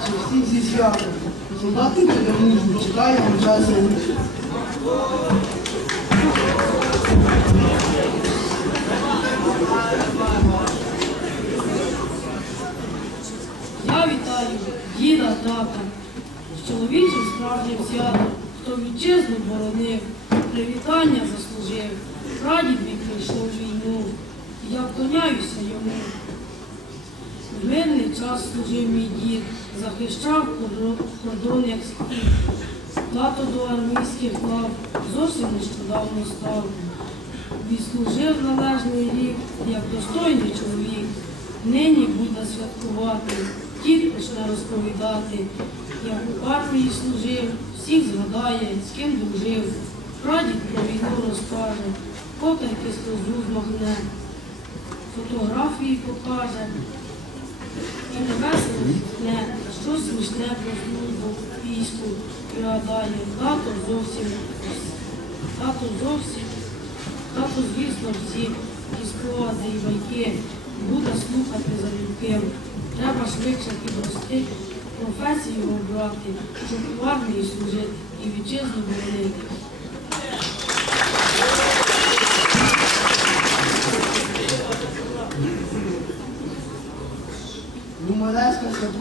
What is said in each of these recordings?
свято. Солдати переміжні, чекаємо часу. Я вітаю діда, тата, чоловічим справжнім святом, хто вітчизну боронив, привітання заслужив. Прадід мій прийшов війну, я вклоняюся йому. Мирний час служив мій дід, захищав кордон- як схід. Тато до армійських лав зовсім нещодавно став. Відслужив належний рік, як достойний чоловік. Нині буде святкувати, дід почне розповідати, як у армії служив, всіх згадає, з ким дружив. Прадід про війну розкаже, потайки служу змагне, фотографії покаже. І невесело зіткне, щось смішне про службу війську пригадає. Тато зовсім, тато зовсім, тато, звісно, всі ті спогади і байки буде слухати залюбки. Треба швидше підрости, професію обрати, щоб у армії служити і вітчизну боронити.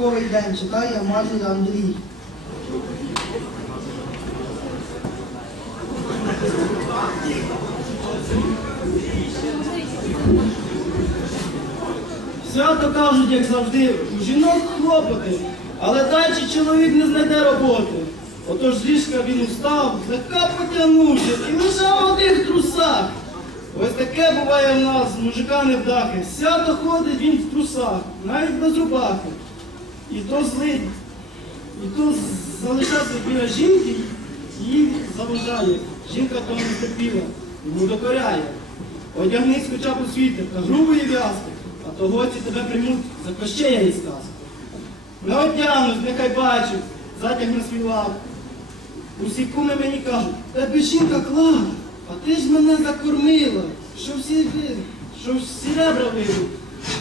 Юмореска день читає Мазур Андрій. Свято кажуть, як завжди, у жінок хлопоти, але далі чоловік не знайде роботи. Отож з ліжка він устав, злегка потягнувся і лежав у одних трусах. Ось таке буває в нас, мужика невдахи. Свято ходить він в трусах, навіть без рубахи. І то злить, і то залишався біля жінки, їй заважає. Жінка того не терпіла, йому докоряє. Одягнись хоча б у світер та грубої в'язки, а того ці тебе приймуть за кощея і сказку. Не одягнусь, нехай бачить, затяг на лав. Усі куми мені кажуть, тебе жінка клала, а ти ж мене закормила, що всі що всі ребра вийдуть.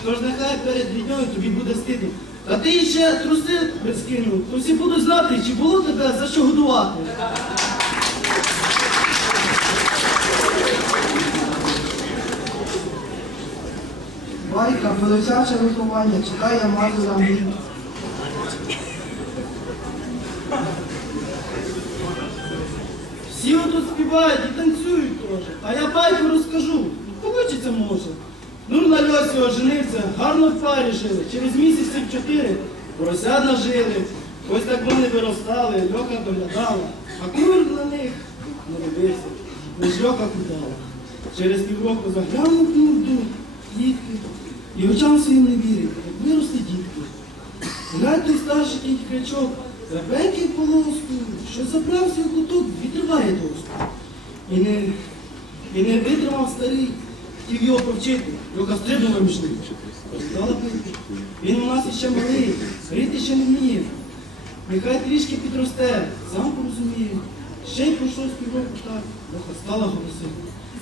Тож нехай перед рідньою тобі буде стидно. Та ти ще труси прискинув, то всі будуть знати, чи було тебе за що годувати. Байка дитяче виховання читає Мазур Андрій. Всі отут співають і танцюють теж. А я байку розкажу. Получиться може. Нур на льосі оженився, гарно в парі жили. Через місяців чотири поросят нажили. Ось так вони виростали, льоха доглядала. А кур на них не робився. Лиш льоха кудала. Через півроку заглянув книгу, дітки. І очам своїм не вірить, як виросли дітки. Глянь той старший кінькачок, рабенький полоску, що забрався в куток, відриває доску. І не, і не витримав старий, хотів його повчити, його ним. Пити. Він у нас іще малий, рити ще не вміє. Нехай трішки підросте, сам порозуміє. Ще й пройшло з півроку так, Лоха стала голосити.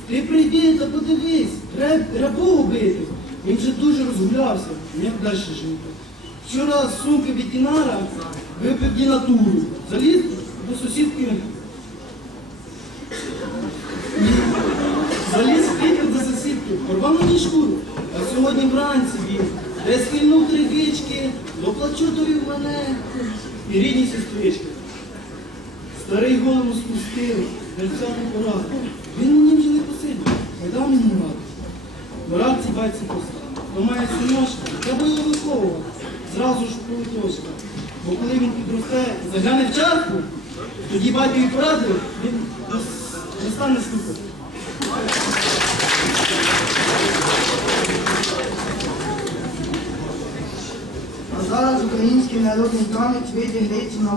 Ти прийди та подивись, треба рабу бити. Він вже дуже розгулявся, як далі жити. Вчора з сумки від Дінара випив дінатуру, заліз до сусідки. Заліз в порвав мені шкуру. А сьогодні вранці він десь хильнув три гички, до плачу довів мене і рідні сестрички. Старий голову спустив, дерцяну пора. Він мені вже не не дав мені ради. Брат ці байці постав. То має синочка, треба його виховувати. Зразу ж полоточка. Бо коли він підросте загляне в чарку, тоді батькові порадив, він не стане слухати. український народний танець вийде греться на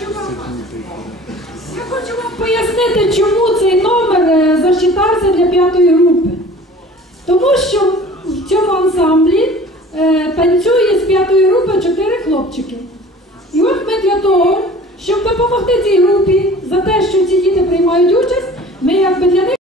Я хочу вам пояснити, чому цей номер е, зачитався для п'ятої групи. Тому що в цьому ансамблі е, танцює з п'ятої групи чотири хлопчики. І от ми для того, щоб допомогти цій групі за те, що ці діти приймають участь, ми якби для них.